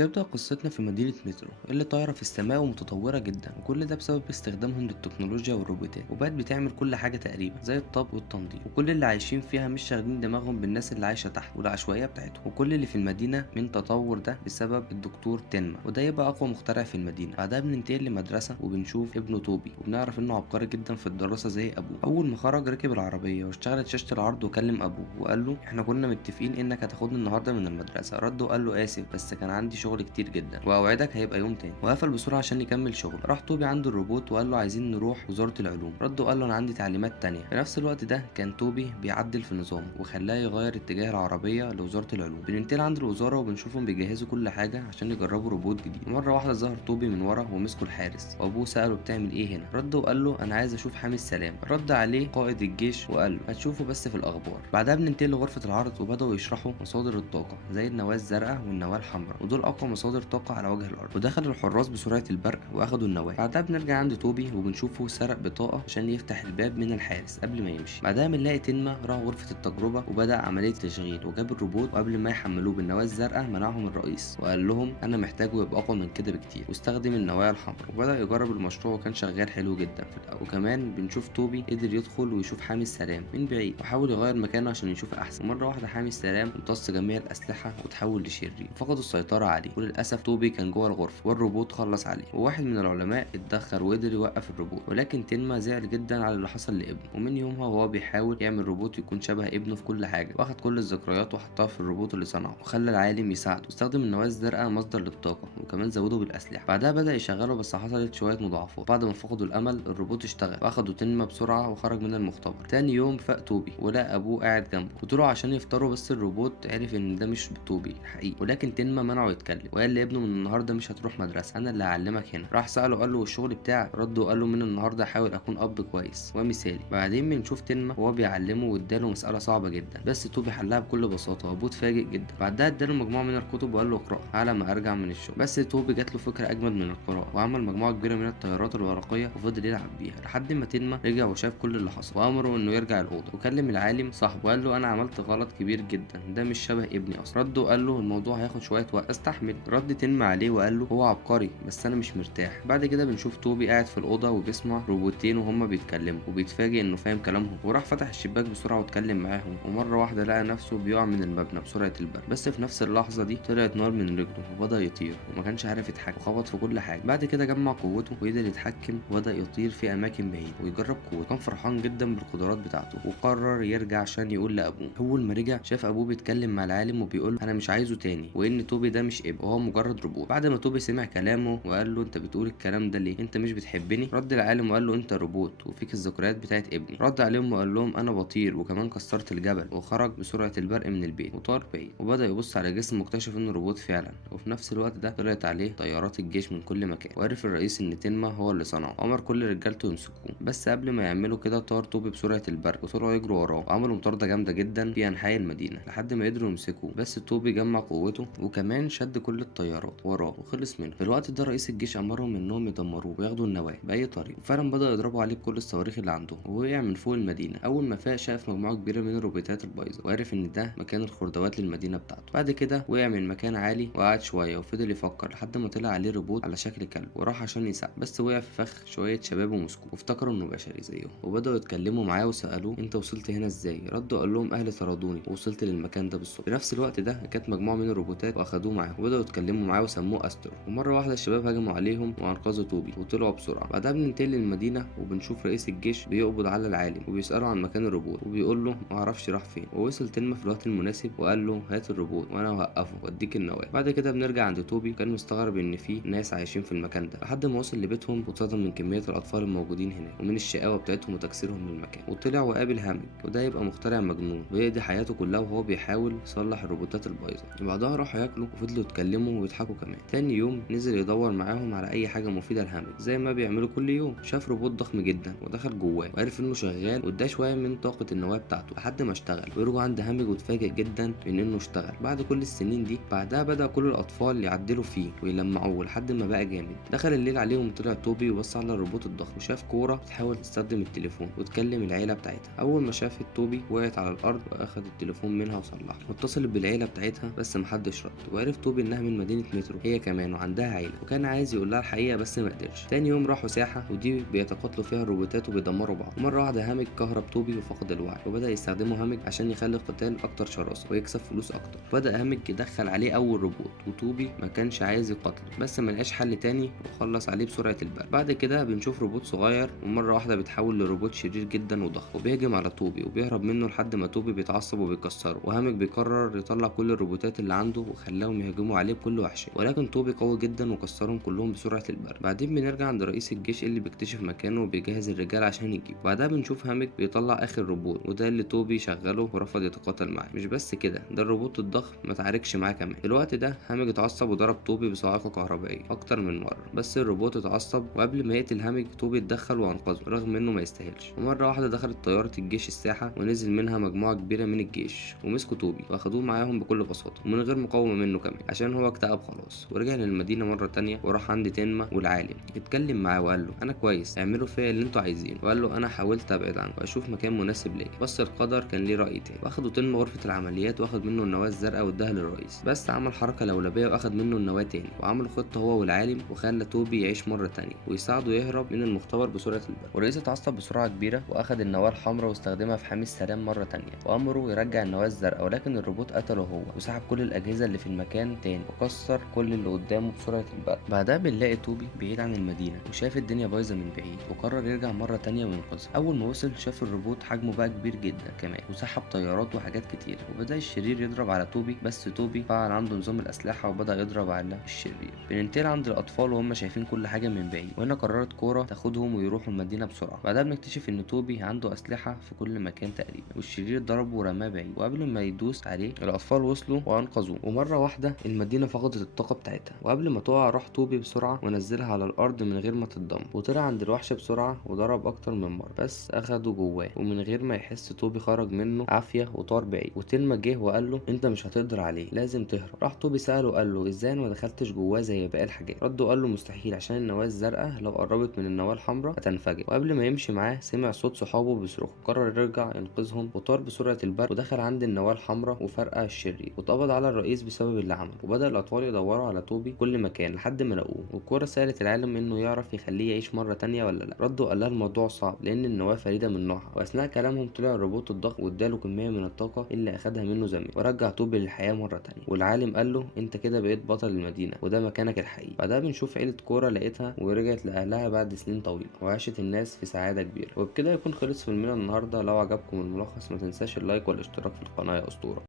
بتبدأ قصتنا في مدينة مترو اللي طايرة في السماء ومتطورة جدا، وكل ده بسبب استخدامهم للتكنولوجيا والروبوتات، وبقت بتعمل كل حاجة تقريبا زي الطبخ والتنظيف، وكل اللي عايشين فيها مش شاغلين دماغهم بالناس اللي عايشة تحت والعشوائية بتاعتهم. وكل اللي في المدينة من تطور ده بسبب الدكتور تنما، وده يبقى أقوى مخترع في المدينة. بعدها بننتقل لمدرسة وبنشوف ابنه توبي، وبنعرف إنه عبقري جدا في الدراسة زي أبوه. أول ما خرج ركب العربية واشتغلت شاشة العرض وكلم أبوه وقال له إحنا كنا متفقين إنك هتاخدني النهاردة من المدرسة. رد وقال له آسف بس كان عندي شغل كتير جدا واوعدك هيبقى يوم تاني، وقفل بسرعه عشان يكمل شغل. راح توبي عند الروبوت وقال له عايزين نروح وزاره العلوم. رد وقال له انا عندي تعليمات تانية. في نفس الوقت ده كان توبي بيعدل في نظامه وخلاه يغير اتجاه العربيه لوزاره العلوم. بننتقل عند الوزاره وبنشوفهم بيجهزوا كل حاجه عشان يجربوا روبوت جديد. مره واحده ظهر توبي من ورا ومسكه الحارس، وابوه ساله بتعمل ايه هنا. رد وقال له انا عايز اشوف حامي السلام. رد عليه قائد الجيش وقال له هتشوفه بس في الاخبار. بعدها بننتقل لغرفه العرض وبداوا يشرحوا مصادر الطاقه زي النواه الزرقاء والنواه الحمراء، ودول اقوى مصادر طاقه على وجه الارض. ودخل الحراس بسرعه البرق واخدوا النواه. بعدها بنرجع عند توبي وبنشوفه سرق بطاقه عشان يفتح الباب من الحارس قبل ما يمشي. بعدها بنلاقي تنما راح غرفه التجربه وبدا عمليه تشغيل وجاب الروبوت، وقبل ما يحملوه بالنواه الزرقاء منعهم الرئيس وقال لهم انا محتاجه يبقى اقوى من كده بكتير، واستخدم النواه الحمراء وبدا يجرب المشروع وكان شغال حلو جدا في الاول. وكمان بنشوف توبي قدر يدخل ويشوف حامي السلام من بعيد وحاول يغير مكانه عشان يشوف احسن. مره واحده حامي السلام امتص جميع الاسلحه وتحول لشرير وفقدوا السيطره عليه، وللاسف توبي كان جوه الغرفه والروبوت خلص عليه. وواحد من العلماء اتدخل وقدر يوقف الروبوت، ولكن تنما زعل جدا على اللي حصل لابنه، ومن يومها وهو بيحاول يعمل روبوت يكون شبه ابنه في كل حاجه، واخد كل الذكريات وحطها في الروبوت اللي صنعه وخلى العالم يساعده. واستخدم النواه الزرقاء مصدر للطاقه وكمان زوده بالاسلحه. بعدها بدا يشغله بس حصلت شويه مضاعفات. بعد ما فقدوا الامل الروبوت اشتغل واخدوا تنما بسرعه وخرج من المختبر. تاني يوم فاق توبي ولقى ابوه قاعد جنبه وطلعوا عشان يفطروا، بس الروبوت عرف ان ده مش توبي الحقيقي، ولكن تنما منعه يتكلم وقال لابنه من النهارده مش هتروح مدرسه، انا اللي هعلمك هنا. راح ساله قال له والشغل بتاعك. رد وقال له من النهارده هحاول اكون اب كويس ومثالي. بعدين بنشوف تنما وهو بيعلمه واداله مساله صعبه جدا بس توبي حلها بكل بساطه وابوه اتفاجئ جدا. بعدها اداله مجموعه من الكتب وقال له اقراها على ما ارجع من الشغل. بس توبي جات له فكره اجمد من القراءه وعمل مجموعه كبيره من الطيارات الورقيه وفضل يلعب بيها لحد ما تنما رجع وشاف كل اللي حصل، وامره انه يرجع الاوضه. وكلم العالم صاحبه وقال له انا عملت غلط كبير جدا، ده مش شبه ابني اصلا. رد وقال له الموضوع هياخد شويه وقت استحمل. رد تنما عليه وقال له هو عبقري بس انا مش مرتاح. بعد كده بنشوف توبي قاعد في الاوضه وبيسمع روبوتين وهما بيتكلموا وبيتفاجئ انه فاهم كلامهم، وراح فتح الشباك بسرعه واتكلم معاهم. ومره واحده لقى نفسه بيقع من المبنى بسرعه البرق، بس في نفس اللحظه دي طلعت نار من رجله وبدا يطير وما كانش عارف يتحكم وخبط في كل حاجه. بعد كده جمع قوته وقدر يتحكم وبدا يطير في اماكن بعيده ويجرب قوته. كان فرحان جدا بالقدرات بتاعته وقرر يرجع عشان يقول لابوه. اول ما رجع شاف ابوه بيتكلم مع العالم وبيقول انا مش عايزه تاني، وان توبي ده مش ابن وهو مجرد روبوت. بعد ما توبي سمع كلامه وقال له انت بتقول الكلام ده ليه، انت مش بتحبني؟ رد العالم وقال له انت روبوت وفيك الذكريات بتاعت ابني. رد عليهم وقال لهم انا بطير وكمان كسرت الجبل، وخرج بسرعه البرق من البيت وطار بعيد وبدا يبص على جسم مكتشف انه روبوت فعلا. وفي نفس الوقت ده طلعت عليه طيارات الجيش من كل مكان، وعرف الرئيس ان تنما هو اللي صنعه وامر كل رجالته يمسكوه. بس قبل ما يعملوا كده طار توبي بسرعه البرق وطلعوا يجروا وراه وعملوا مطارده جامده جدا في انحاء المدينه لحد ما قدروا يمسكوه. بس توبي جمع قوته وكمان شد كل الطيارات وراه وخلص منه. في الوقت ده رئيس الجيش امرهم انهم يدمروه وياخدوا النواه باي طريقه، وفعلا بدأوا يضربوا عليه بكل الصواريخ اللي عندهم ووقع من فوق المدينه. اول ما فاق شاف مجموعه كبيره من الروبوتات البايظه وعرف ان ده مكان الخردوات للمدينه بتاعته. بعد كده وقع من مكان عالي وقعد شويه وفضل يفكر لحد ما طلع عليه روبوت على شكل كلب وراح عشان يساعد، بس وقع في فخ شويه شباب ومسكوه وافتكروا انه بشري زيهم وبدأوا يتكلموا معاه وسألوه انت وصلت هنا ازاي. رد قال لهم اهلي طردوني ووصلت للمكان ده بالصدفه. في نفس الوقت ده كانت مجموعه من الروبوتات واخدوه معاهم وبدأوا يتكلموا معاه وسموه استر. ومره واحده الشباب هجموا عليهم وانقذوا توبي وطلعوا بسرعه. بعدها بننتقل للمدينه وبنشوف رئيس الجيش بيقبض على العالم وبيسأله عن مكان الروبوت وبيقول له ما اعرفش راح فين. ووصل تنما في الوقت المناسب وقال له هات الروبوت وانا هوقفه واديك النواه. بعد كده بنرجع عند توبي كان مستغرب ان في ناس عايشين في المكان ده لحد ما وصل لبيتهم واتصدم من كميه الاطفال الموجودين هناك ومن الشقاوه بتاعتهم وتكسيرهم للمكان. وطلع وقابل هامج وده يبقى مخترع مجنون ويقضي حياته كلها وهو بيحاول يصلح الروبوتات البايظه. بعدها راحوا ياكلوا وفضلوا يتكلموا ويضحكوا كمان. تاني يوم نزل يدور معاهم على اي حاجه مفيده لهامج زي ما بيعملوا كل يوم. شاف روبوت ضخم جدا ودخل جواه وعرف انه شغال واداه شويه من طاقه النواه بتاعته لحد ما اشتغل. ورجعوا عند هامج واتفاجئ جدا من انه اشتغل بعد كل السنين دي. بعدها بدا كل الاطفال يعدلوا فيه ويلمعوه لحد ما بقى جامد. دخل الليل عليهم وطلع توبي وبص على الروبوت الضخم وشاف كوره بتحاول تستخدم التليفون وتكلم العيله بتاعتها. اول ما شافت توبي وقعت على الارض واخد التليفون منها وصلحه واتصلت بالعيله بتاعتها بس محدش رد. وعرف توبي انها من مدينة مترو هي كمان وعندها عيلة، وكان عايز يقول لها الحقيقة بس ما قدرش. تاني يوم راحوا ساحة ودي بيتقاتلوا فيها الروبوتات وبيدمروا بعض، ومرة واحدة هامج كهرب توبي وفقد الوعي، وبدأ يستخدمه هامج عشان يخلي القتال أكتر شراسة ويكسب فلوس أكتر. بدأ هامج يدخل عليه أول روبوت، وتوبي ما كانش عايز يقاتله بس ملقاش حل تاني وخلص عليه بسرعة البرق. بعد كده بنشوف روبوت صغير ومرة واحدة بيتحول لروبوت شرير جدا وضخم وبيهجم على توبي وبيهرب منه لحد ما توبي بيتعصب وبيكسره، وهامج بيقرر يطلع كل الروبوتات اللي عنده وخلاهم يهجموا عليه بكل وحشية، ولكن توبي قوي جدا وكسرهم كلهم بسرعة البرق. بعدين بنرجع عند رئيس الجيش اللي بيكتشف مكانه وبيجهز الرجال عشان يجيب. بعدها بنشوف هامج بيطلع اخر روبوت وده اللي توبي شغله ورفض يتقاتل معاه. مش بس كده، ده الروبوت الضخم ما تعاركش معاه كمان. في الوقت ده هامج اتعصب وضرب توبي بصاعقة كهربائية اكتر من مرة، بس الروبوت اتعصب وقبل ما يقتل هامج توبي اتدخل وانقذه رغم انه ما يستاهلش. ومرة واحدة دخلت طيارة الجيش الساحة ونزل منها مجموعة كبيرة من الجيش ومسكوا توبي واخدوه معاهم بكل بساطة ومن غير مقاومة منه كمان عشان هو اكتئب خلاص، ورجع للمدينة مرة تانية وراح عند تنما والعالم اتكلم معاه وقال له انا كويس، اعملوا فيا اللي انتوا عايزينه، وقال له انا حاولت ابعد عنه واشوف مكان مناسب ليا بس القدر كان ليه رأي تاني. واخدوا تنما غرفة العمليات واخد منه النواة الزرقاء واداها للرئيس، بس عمل حركة لولبية واخد منه النواة تاني وعملوا خطة هو والعالم وخلى توبي يعيش مرة تانية ويساعده يهرب من المختبر بسرعة البرق. والرئيس اتعصب بسرعة كبيرة واخد النواة الحمراء واستخدمها في حامي السلام مرة تانية وامره يرجع النواة الزرقاء، ولكن الروبوت قتله هو وسحب كل الاجهزة اللي في المكان تاني وكسر كل اللي قدامه بسرعة البرق. بعدها بنلاقي توبي بعيد عن المدينة وشاف الدنيا بايظة من بعيد وقرر يرجع مرة تانية وينقذها. أول ما وصل شاف الروبوت حجمه بقى كبير جدا كمان وسحب طيارات وحاجات كتير، وبدأ الشرير يضرب على توبي بس توبي فعل عنده نظام الأسلحة وبدأ يضرب على الشرير. بننتقل عند الأطفال وهم شايفين كل حاجة من بعيد، وهنا قررت كورا تاخدهم ويروحوا المدينة بسرعة. بعدها بنكتشف إن توبي عنده أسلحة في كل مكان تقريبا والشرير ضربه ورماه بعيد، وقبل ما يدوس عليه الأطفال وصلوا وأنقذوه. ومرة واحدة المدينة فقدت الطاقة بتاعتها، وقبل ما تقع راح توبي بسرعة ونزلها على الأرض من غير ما تتدمر، وطلع عند الوحش بسرعة وضرب أكتر من مرة بس أخده جواه ومن غير ما يحس توبي خرج منه عافية وطار بعيد. وتلما جه وقال له أنت مش هتقدر عليه لازم تهرب. راح توبي سأله وقال له إزاي أنا ما دخلتش جواه زي باقي الحاجات؟ رد وقال له مستحيل عشان النواة الزرقاء لو قربت من النواة الحمراء هتنفجر. وقبل ما يمشي معاه سمع صوت صحابه بيصرخوا، قرر يرجع ينقذهم وطار بسرعة البرق ودخل عند النواة الحمراء وفرقع الشرير واتقبض على الرئيس بسبب اللي عمله. وبدأ الأطفال يدوروا على توبي كل مكان لحد ما لقوه، والكورة سألت العالم إنه يعرف يخليه يعيش مرة تانية ولا لأ. رد وقال لها الموضوع صعب لأن النواة فريدة من نوعها. وأثناء كلامهم طلع الروبوت الضخم واداله كمية من الطاقة اللي أخدها منه زمان ورجع توبي للحياة مرة تانية. والعالم قال له أنت كده بقيت بطل المدينة وده مكانك الحقيقي. بعدها بنشوف عيلة كورة لقيتها ورجعت لأهلها بعد سنين طويلة وعاشت الناس في سعادة كبيرة. وبكده يكون خلص فيلمنا النهاردة. لو عجبكم الملخص ما تنساش اللايك والاشتراك في القناة يا أسطورة.